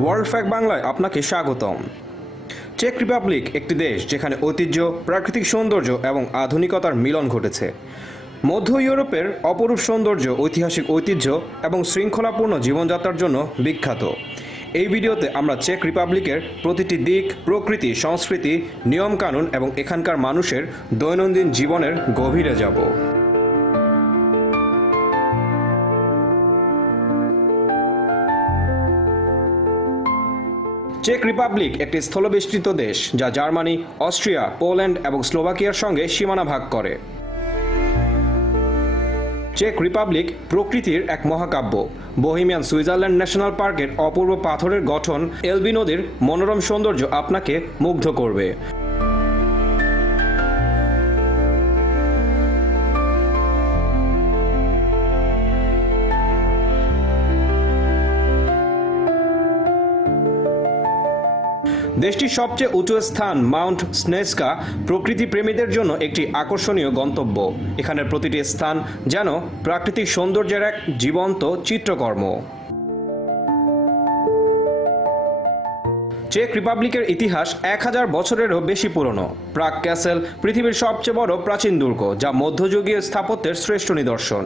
World ফ্যাক বাংলায় আপনাকে স্বাগতম। চেক রিপাবলিক একটি দেশ যেখানে ঐতিহ্য, প্রাকৃতিক সৌন্দর্য এবং আধুনিকতার মিলন ঘটেছে। মধ্য ইউরোপের অপরূপ সৌন্দর্য, ঐতিহাসিক ঐতিহ্য এবং শৃঙ্খলাপূর্ণ জীবনযাত্রার জন্য বিখ্যাত। এই ভিডিওতে আমরা চেক রিপাবলিকের প্রতিটি দিক, প্রকৃতি, সংস্কৃতি, নিয়মকানুন এবং এখানকার মানুষের দৈনন্দিন জীবনের গভীরে যাব। চেক রিপাবলিক একটি স্থলবেষ্টিত দেশ, যা জার্মানি, অস্ট্রিয়া, পোল্যান্ড এবং স্লোভাকিয়ার সঙ্গে সীমানা ভাগ করে। চেক রিপাবলিক প্রকৃতির এক মহাকাব্য। বহিমিয়ান সুইজারল্যান্ড ন্যাশনাল পার্কের অপূর্ব পাথরের গঠন এলবি নদীর মনোরম সৌন্দর্য আপনাকে মুগ্ধ করবে। দেশটির সবচেয়ে উঁচু স্থান মাউন্ট স্নেস্কা প্রকৃতি প্রেমীদের জন্য একটি আকর্ষণীয় গন্তব্য। এখানের প্রতিটি স্থান যেন প্রাকৃতিক সৌন্দর্যের এক জীবন্ত চিত্রকর্ম। চেক রিপাবলিকের ইতিহাস এক হাজার বছরেরও বেশি পুরনো। প্রাক ক্যাসেল পৃথিবীর সবচেয়ে বড় প্রাচীন দুর্গ, যা মধ্যযুগীয় স্থাপত্যের শ্রেষ্ঠ নিদর্শন।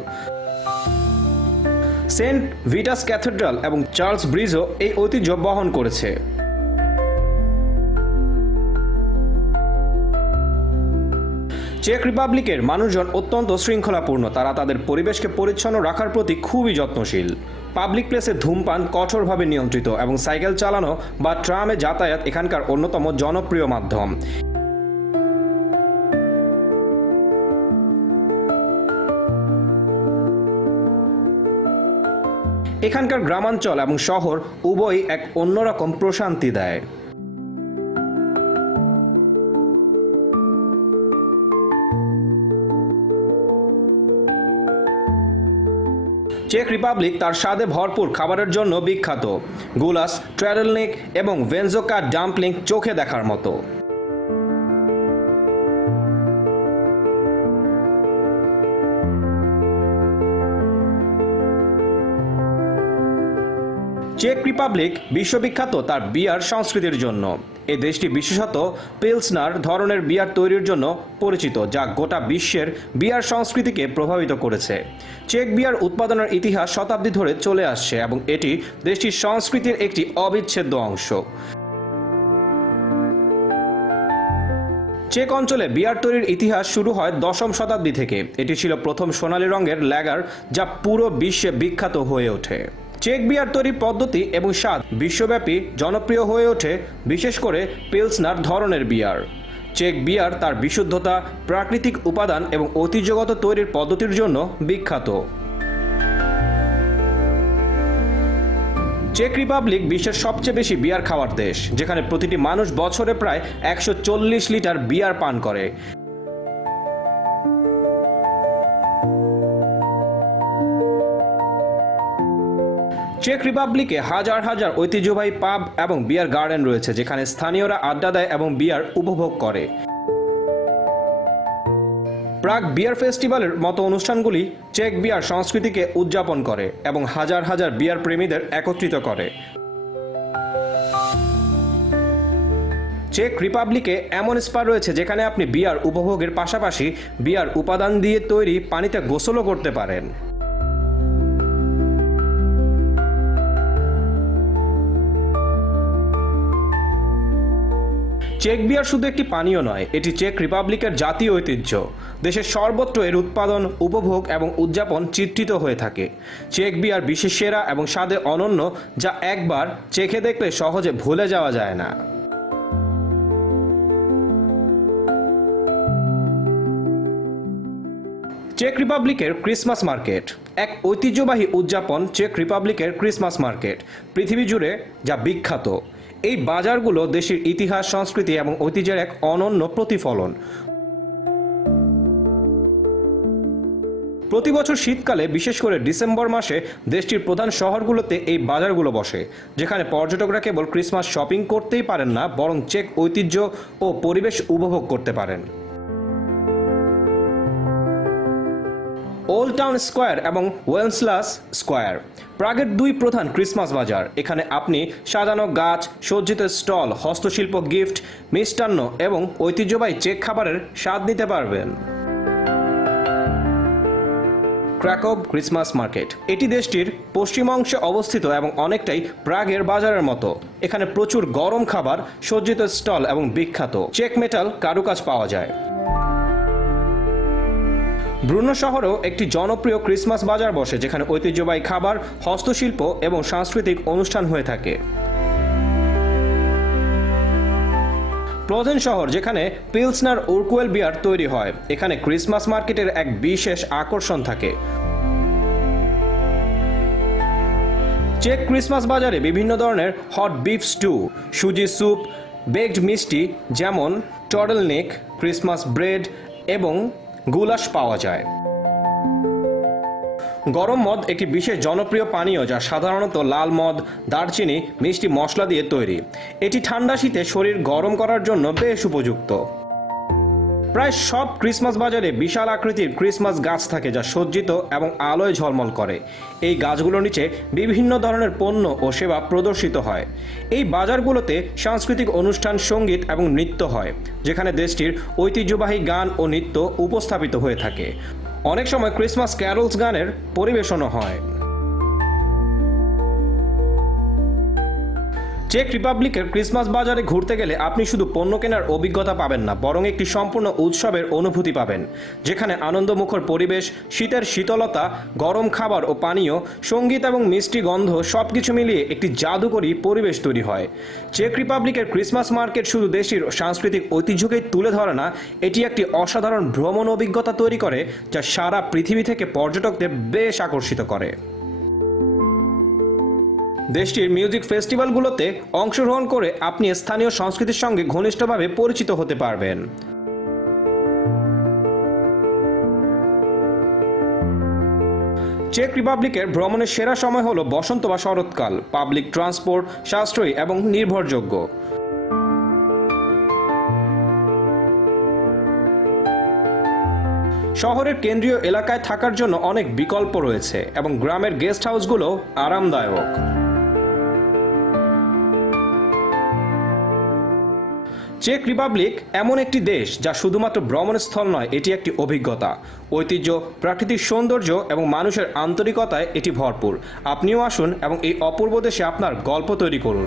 সেন্ট ভিটাস ক্যাথেড্রাল এবং চার্লস ব্রিজও এই ঐতিহ্য বহন করেছে। চেক রিপাবলিকের মানুষজন অত্যন্ত শৃঙ্খলাপূর্ণ। তারা তাদের পরিবেশকে পরিচ্ছন্ন রাখার প্রতি খুবই যত্নশীল। পাবলিক প্লেসে ধূমপান কঠোরভাবে নিয়ন্ত্রিত এবং সাইকেল চালানো বা ট্রামে যাতায়াত এখানকার অন্যতম জনপ্রিয় মাধ্যম। এখানকার গ্রামাঞ্চল এবং শহর উভয়ই এক অন্যরকম প্রশান্তি দেয়। চেক রিপাবলিক তার স্বাদে ভরপুর খাবারের জন্য বিখ্যাত। গুলাস ট্র্যাডেলনিক এবং ভেনজোকা ডাম্পলিং চোখে দেখার মতো। চেক রিপাবলিক বিশ্ববিখ্যাত তার বিয়ার সংস্কৃতির জন্য। এই দেশটি বিশেষত পেলসনার ধরনের বিয়ার তৈরির জন্য পরিচিত, যা গোটা বিশ্বের বিয়ার সংস্কৃতিকে প্রভাবিত করেছে। চেক বিয়ার উৎপাদনের ইতিহাস শতাব্দী ধরে চলে আসছে এবং এটি দেশটির সংস্কৃতির একটি অবিচ্ছেদ্য অংশ। চেক অঞ্চলে বিয়ার তৈরির ইতিহাস শুরু হয় দশম শতাব্দী থেকে। এটি ছিল প্রথম সোনালী রঙের ল্যাগার, যা পুরো বিশ্বে বিখ্যাত হয়ে ওঠে। চেক বিয়ার তৈরির পদ্ধতি এবং স্বাদ বিশ্বব্যাপী জনপ্রিয় হয়ে ওঠে, বিশেষ করে পেলসনার ধরনের বিয়ার। চেক বিয়ার তার বিশুদ্ধতা, প্রাকৃতিক উপাদান এবং ঐতিহ্যগত তৈরির পদ্ধতির জন্য বিখ্যাত। চেক রিপাবলিক বিশ্বের সবচেয়ে বেশি বিয়ার খাওয়ার দেশ, যেখানে প্রতিটি মানুষ বছরে প্রায় একশো চল্লিশ লিটার বিয়ার পান করে। চেক রিপাবলিকে হাজার হাজার ঐতিহ্যবাহী পাব এবং বিয়ার গার্ডেন রয়েছে, যেখানে স্থানীয়রা আড্ডা দেয় এবং বিয়ার উপভোগ করে। প্রাগ বিয়ার ফেস্টিভ্যালের মতো অনুষ্ঠানগুলি চেক বিয়ার সংস্কৃতিকে উদযাপন করে এবং হাজার হাজার বিয়ার প্রেমীদের একত্রিত করে। চেক রিপাবলিকে এমন স্পা রয়েছে, যেখানে আপনি বিয়ার উপভোগের পাশাপাশি বিয়ার উপাদান দিয়ে তৈরি পানিতে গোসলও করতে পারেন। চেক বিয়ার শুধু একটি পানীয় নয়, এটি চেক রিপাবলিকের জাতীয় ঐতিহ্য। দেশের সর্বত্র এর উৎপাদন, উপভোগ এবং উদযাপন চিত্রিত হয়ে থাকে। চেক বিয়ার বিশেষ সেরা এবং স্বাদে অনন্য, যা একবার চেখে দেখলে সহজে ভুলে যাওয়া যায় না। চেক রিপাবলিকের ক্রিসমাস মার্কেট। এক ঐতিহ্যবাহী উদযাপন চেক রিপাবলিকের ক্রিসমাস মার্কেট, পৃথিবী জুড়ে যা বিখ্যাত। এই বাজারগুলো দেশের ইতিহাস, সংস্কৃতি এবং ঐতিহ্যের এক অনন্য প্রতিফলন। প্রতি বছর শীতকালে, বিশেষ করে ডিসেম্বর মাসে, দেশটির প্রধান শহরগুলোতে এই বাজারগুলো বসে, যেখানে পর্যটকরা কেবল ক্রিসমাস শপিং করতেই পারেন না, বরং চেক ঐতিহ্য ও পরিবেশ উপভোগ করতে পারেন। ওল্ড টাউন স্কোয়ার এবং ওয়েলসলাস স্কোয়ার প্রাগের দুই প্রধান ক্রিসমাস বাজার। এখানে আপনি সাজানো গাছ, সজ্জিত স্টল, হস্তশিল্প গিফট, মিষ্টান্ন এবং ঐতিহ্যবাহী চেক খাবারের স্বাদ নিতে পারবেন। ক্র্যাকব ক্রিসমাস মার্কেট এটি দেশটির পশ্চিম অংশে অবস্থিত এবং অনেকটাই প্রাগের বাজারের মতো। এখানে প্রচুর গরম খাবার, সজ্জিত স্টল এবং বিখ্যাত। চেক মেটাল কারুকাজ পাওয়া যায়। ব্রুনো শহরেও একটি জনপ্রিয় ক্রিসমাস বাজার বসে, যেখানে ঐতিহ্যবাহী খাবার, হস্তশিল্প এবং সাংস্কৃতিক অনুষ্ঠান হয়ে থাকে। প্রধান শহর, যেখানে পিলসনার উরকুয়েল বিয়ার তৈরি হয়। এখানে ক্রিসমাস মার্কেটের এক বিশেষ আকর্ষণ থাকে। চেক ক্রিসমাস বাজারে বিভিন্ন ধরনের হট বিফ স্টু, সুজি স্যুপ, বেকড মিষ্টি, যেমন টডল নেক ক্রিসমাস ব্রেড এবং গুলাশ পাওয়া যায়। গরম মদ একটি বিশেষ জনপ্রিয় পানীয় যা সাধারণত লাল মদ, দারচিনি, মিষ্টি মশলা দিয়ে তৈরি। এটি ঠান্ডা শীতে শরীর গরম করার জন্য বেশ উপযুক্ত। প্রায় সব ক্রিসমাস বাজারে বিশাল আকৃতির ক্রিসমাস গাছ থাকে যা সজ্জিত এবং আলোয় ঝলমল করে। এই গাছগুলোর নিচে বিভিন্ন ধরনের পণ্য ও সেবা প্রদর্শিত হয়। এই বাজারগুলোতে সাংস্কৃতিক অনুষ্ঠান, সংগীত এবং নৃত্য হয়, যেখানে দেশটির ঐতিহ্যবাহী গান ও নৃত্য উপস্থাপিত হয়ে থাকে। অনেক সময় ক্রিসমাস ক্যারলস গানের পরিবেশনও হয়। চেক রিপাবলিকের ক্রিসমাস বাজারে ঘুরতে গেলে আপনি শুধু পণ্য কেনার অভিজ্ঞতা পাবেন না, বরং একটি সম্পূর্ণ উৎসবের অনুভূতি পাবেন। যেখানে আনন্দমুখর পরিবেশ, শীতের শীতলতা, গরম খাবার ও পানীয়, সংগীত এবং মিষ্টি গন্ধ সব কিছু মিলিয়ে একটি জাদুকরী পরিবেশ তৈরি হয়। চেক রিপাবলিকের ক্রিসমাস মার্কেট শুধু দেশের সাংস্কৃতিক ঐতিহ্যকেই তুলে ধরে না, এটি একটি অসাধারণ ভ্রমণ অভিজ্ঞতা তৈরি করে, যা সারা পৃথিবী থেকে পর্যটকদের বেশ আকর্ষিত করে। দেশটির মিউজিক ফেস্টিভ্যালগুলোতে অংশগ্রহণ করে আপনি স্থানীয় সংস্কৃতির সঙ্গে ঘনিষ্ঠভাবে পরিচিত হতে পারবেন। চেক রিপাবলিকের ভ্রমণের সেরা সময় হলো বসন্ত বা শরৎকাল, পাবলিক ট্রান্সপোর্ট, সাশ্রয়ী এবং নির্ভরযোগ্য। শহরের কেন্দ্রীয় এলাকায় থাকার জন্য অনেক বিকল্প রয়েছে এবং গ্রামের গেস্ট হাউসগুলো আরামদায়ক। চেক রিপাবলিক এমন একটি দেশ যা শুধুমাত্র ভ্রমণস্থল নয়, এটি একটি অভিজ্ঞতা। ঐতিহ্য, প্রাকৃতিক সৌন্দর্য এবং মানুষের আন্তরিকতায় এটি ভরপুর। আপনিও আসুন এবং এই অপূর্ব দেশে আপনার গল্প তৈরি করুন।